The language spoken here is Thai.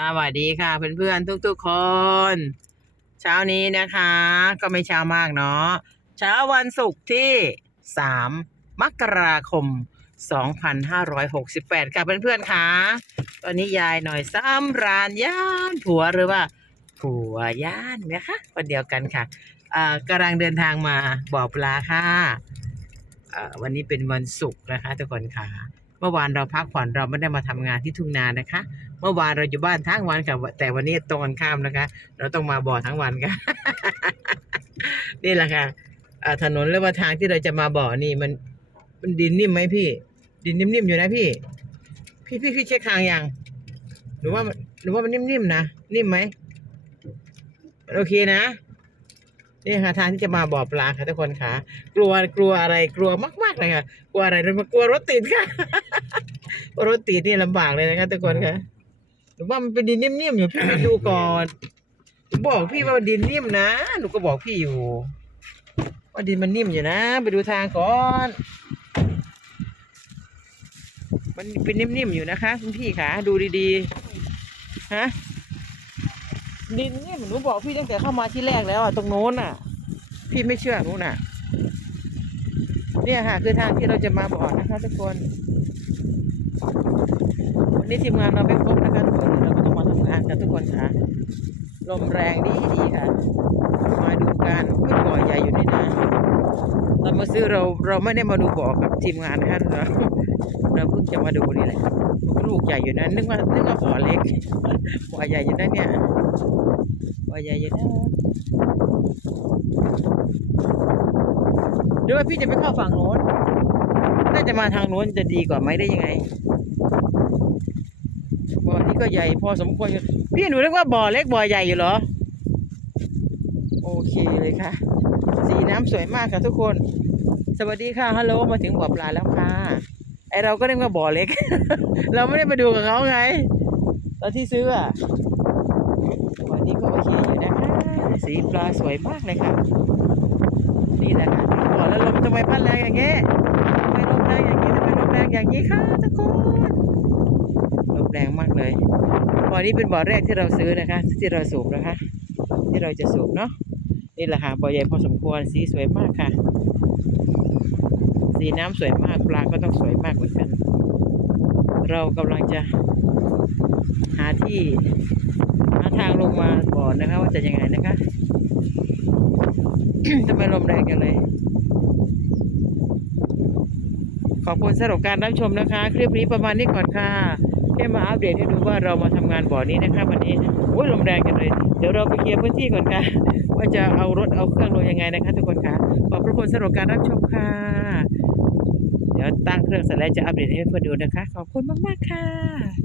สวัสดีค่ะเพื่อนๆทุกๆคน เช้านี้นะคะ ก็ไม่เช้ามากเนาะเช้าวันศุกร์ที่ 3 มกราคม 2568 ค่ะเพื่อนๆค่ะตอนนี้ยายหน่อยซ้ำรานย่านผัวหรือว่า ผัวย่านนะคะคนเดียวกันค่ะกำลังเดินทางมาบ่อปลาค่ะวันนี้เป็นวันศุกร์นะคะ ทุกคนค่ะ เมื่อวานเราพักผ่อนเราไม่ได้มาทำงานที่ทุ่งนานะคะ เมื่อวานเราอยู่บ้านทั้งวันค่ะแต่วันนี้ตรงกันข้ามนะคะ เราต้องมาบ่อทั้งวันค่ะนี่แหละค่ะอ่าถนนหรือว่าทางที่เราจะมาบ่อนี่มัน มันดินนิ่มไหมพี่ ดินนิ่มๆอยู่นะพี่ พี่พี่พี่เช็คทางยังหรือว่าหรือว่ามันนิ่มๆนะนิ่มไหมโอเคนะ นี่ค่ะทางที่จะมาบ่อปลาค่ะทุกคนค่ะ กลัวกลัวอะไรกลัวมากๆเลยค่ะ กลัวอะไรรู้ไหมกลัวรถติดค่ะรถติดนี่ลำบากเลยนะคะทุกคนค่ะหนูว่ามันเป็นดินนิ่มๆอยู่พี่ไปดูก่อนหนูบอกพี่ว่าดินนิ่มนะหนูก็บอกพี่อยู่ ว่าดินมันนิ่มอยู่นะ ไปดูทางก่อนมันเป็นนิ่มๆอยู่นะคะคุณพี่ขาดูดีๆ ฮะ ดินนิ่มหนูบอกพี่ตั้งแต่เข้ามาที่แรกแล้วอะตรงโน้นอะ พี่ไม่เชื่อหนูน่ะ เนี่ยค่ะคือทางที่เราจะมาบอกนะคะทุกคนวันนี้ทีมงานเราไม่ครบนะคะทุกคนเราก็ต้องมาทำงานกันทุกคนค่ะลมแรงดีดีค่ะ มาดูการอุ้ยบ่อใหญ่อยู่นี่นะ เรามาซื้อเราเราไม่ได้มาดูบ่อกับทีมงานนะคะเราเราเพิ่งจะมาดูนี่แหละลูกใหญ่อยู่นะนึกว่านึกว่าบ่อเล็กบ่อใหญ่อยู่นะเนี่ยบ่อใหญ่อยู่นะหรือว่าพี่จะไปเข้าฝั่งโน้นน่าจะมาทางโน้นจะดีกว่าไหมได้ยังไงบ่อนี้ก็ใหญ่พอสมควรอยู่พี่หนูเรียกว่าบ่อเล็กบ่อใหญ่อยู่เหรอ โอเคเลยค่ะ สีน้ำสวยมากค่ะทุกคน สวัสดีค่ะฮัลโหลมาถึงบ่อปลาแล้วค่ะ ไอเราก็เรียกว่าบ่อเล็ก เราไม่ได้ไปดูกับเขาไง ตอนที่ซื้ออะวันนี้ก็โอเคอยู่นะคะสีปลาสวยมากเลยค่ะ นี่แหละค่ะบ่อแล้วลมทำไมพัดแรงอย่างเงี้ยทำไมลมแรงอย่างนี้ทำไมลมแรงอย่างนี้ค่ะทุกคนลมแรงมากเลยบ่อนี้เป็นบ่อแรกที่เราซื้อนะคะ ที่เราสูบนะคะ ที่เราจะสูบเนาะ นี่แหละค่ะบ่อใหญ่พอสมควรสีสวยมากค่ะ สีน้ำสวยมากปลาก็ต้องสวยมากเหมือนกัน เรากำลังจะหาที่หาทางลงมาบ่อนะคะ ว่าจะยังไงนะคะทำไมลมแรงจังเลย ขอบคุณสำหรับการรับชมนะคะ คลิปนี้ประมาณนี้ก่อนค่ะ แค่มาอัปเดตให้ดูว่าเรามาทำงานบ่อนี้นะครับวันนี้โอ้ยลมแรงจังเลยเดี๋ยวเราไปเคลียร์พื้นที่ก่อนค่ะว่าจะเอารถเอาเครื่องลงยังไงนะคะทุกคนค่ะขอบพระคุณสำหรับการรับชมค่ะ เดี๋ยวตั้งเครื่องเสร็จแล้วจะอัปเดตให้เพื่อนดูนะคะ ขอบคุณมากๆค่ะ